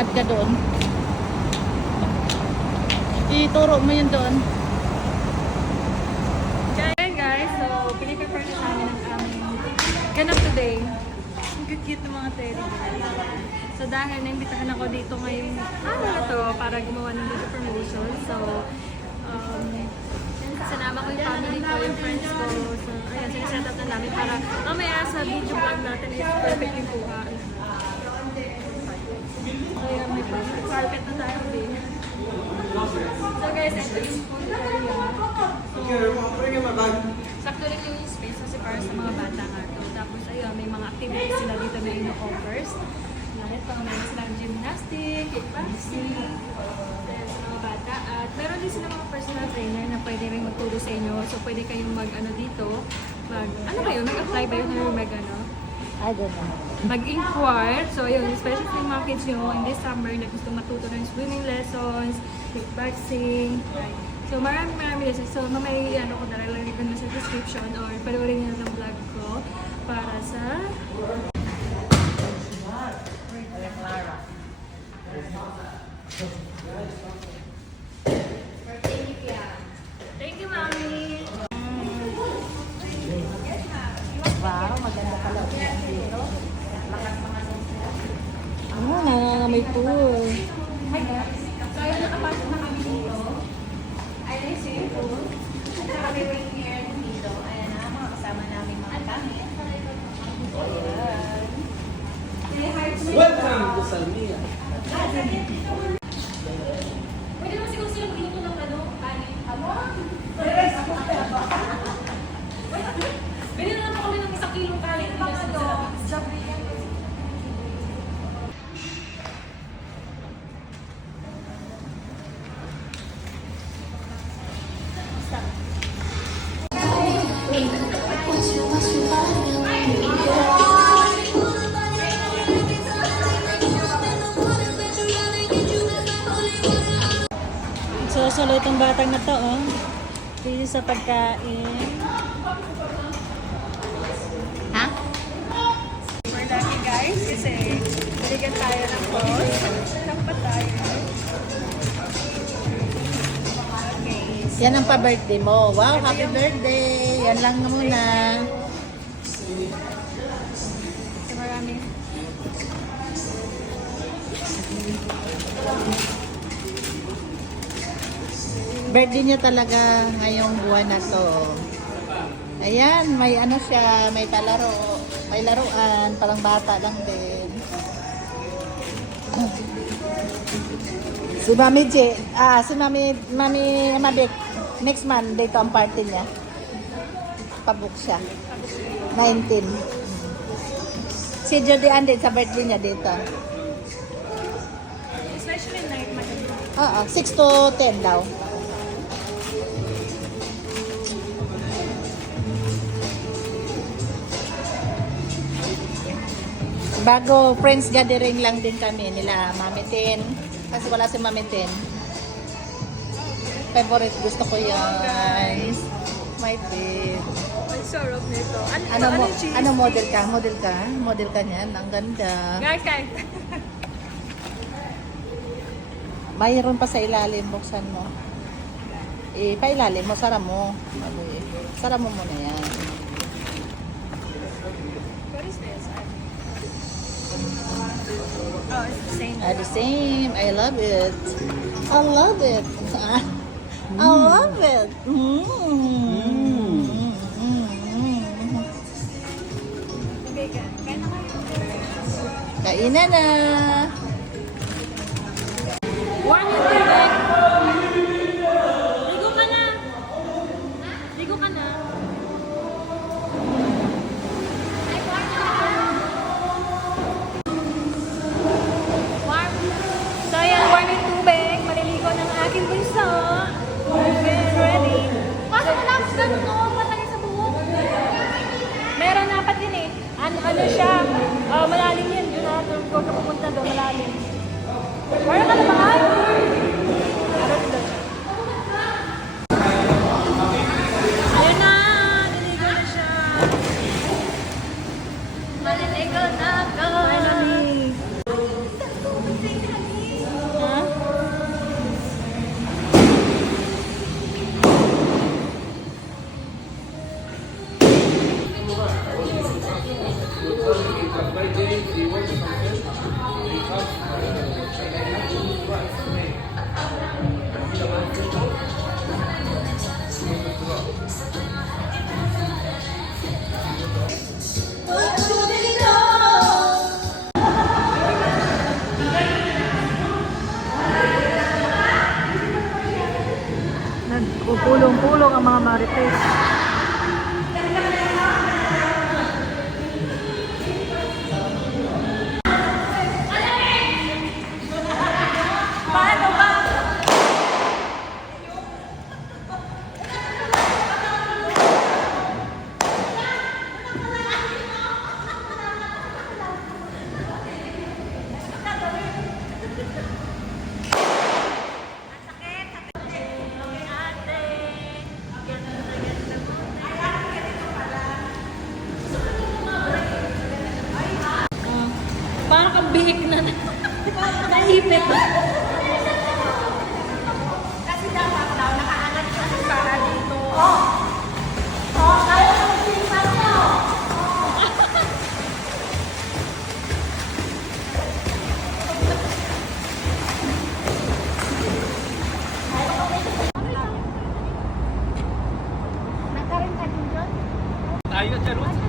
lakad ka doon. Ituro mo yun doon. Ayan guys, so piniprepare na namin ang aming ganap today. Ang cute ng mga teddy bears. So dahil naimbitahan ako dito ngayong araw na to para gumawa ng video promotion. So, sinama ko yung family ko, yung friends ko. So, ayan, siniset up na namin para mamaya sa video vlog natin is perfect yung kuha. Ayan, may perfect carpet na tayo din. So guys, ito yung food area. Sakto rin yung space kasi para sa mga bata nga to. Tapos ayun, may mga activities sila dito na ino-offers. Ito, meron silang gymnastic, kickboxing, sa mga bata. At meron din sila mga personal trainer na pwede rin magturo sa inyo. So pwede kayong mag-ano dito, mag-apply ba yun or mag-ano? I don't know. Mag-inquire. So, ayun, especially sa mga kids nyo in this summer na gusto matuto ng swimming lessons, kickboxing, right? So, marami lessons. So, mamaya ano ko nalalagay ko na sa description or panoorin nyo ng vlog ko para sa... Thank you, Mami! Wow, maganda pala dito. Nangangamay pool. So, ayun, nakapasok na kami dito. Ayun yung swimming pool. Saka may waiting area din dito. Ayan na, mga kasama namin mga gamit. Ayan. Welcome to Salmia. Pwede naman siguro silang dito ng ano, kanin. Pwede na naman kami ng 1 kilong kanin. Solo itong batang na to, oh. Pili sa pagkain. Ha? We're lucky guys kasi binigyan tayo ng post. Dapat tayo. Okay. Yan ang pa-birthday mo. Wow, happy birthday! Yan lang muna. So maraming Birthday niya talaga ngayong buwan na to. Ayan, may ano siya, may palaro. May laruan, parang bata lang din. Si Mami J, si Mami Madik, next month, dito ang party niya. Pabook siya. 19. Si Jody Andy, sa birthday niya dito. especially night maganda. Oo, 6 to 10 daw. Bago friends gathering lang din kami nila Mami Tin. Kasi wala si Mami Tin. Favorite gusto ko yan. Guys. My favorite. Ang sarap nito. Ano cheese? Ano model ka? Model ka? Model ka niyan. Ang ganda. Ngakay. Mayroon pa sa ilalim. Buksan mo. Pailalim mo. Sara mo. Sara mo muna yan. What is this? Oh, it's the same. The same. I love it. I love it. I love it. Okay, kain na kayo. Kainan na. Warm yung tubig. Ligo ka na. Ligo ka na. Warm. So ayan, warm yung tubig. Maliligo ng aking bunso. Get ready. Pasok mo lang. Ganun o. Patay sa buhok. Meron dapat din eh. Ano siya? Malalim yan. Yun na. Huwag ka pupunta doon. Malalim. Wala ka na mahal? Ayun na! Naligo na siya! Maliligo na ako! Ay, lamig! pulong-pulong ang mga marites. Parang kang bihik na naipit. Kasi dapat daw, nakaangat ka para dito. Oh, kaya mo magsipan nyo. Nagkaroon ka din dyan? Tayo, Charot.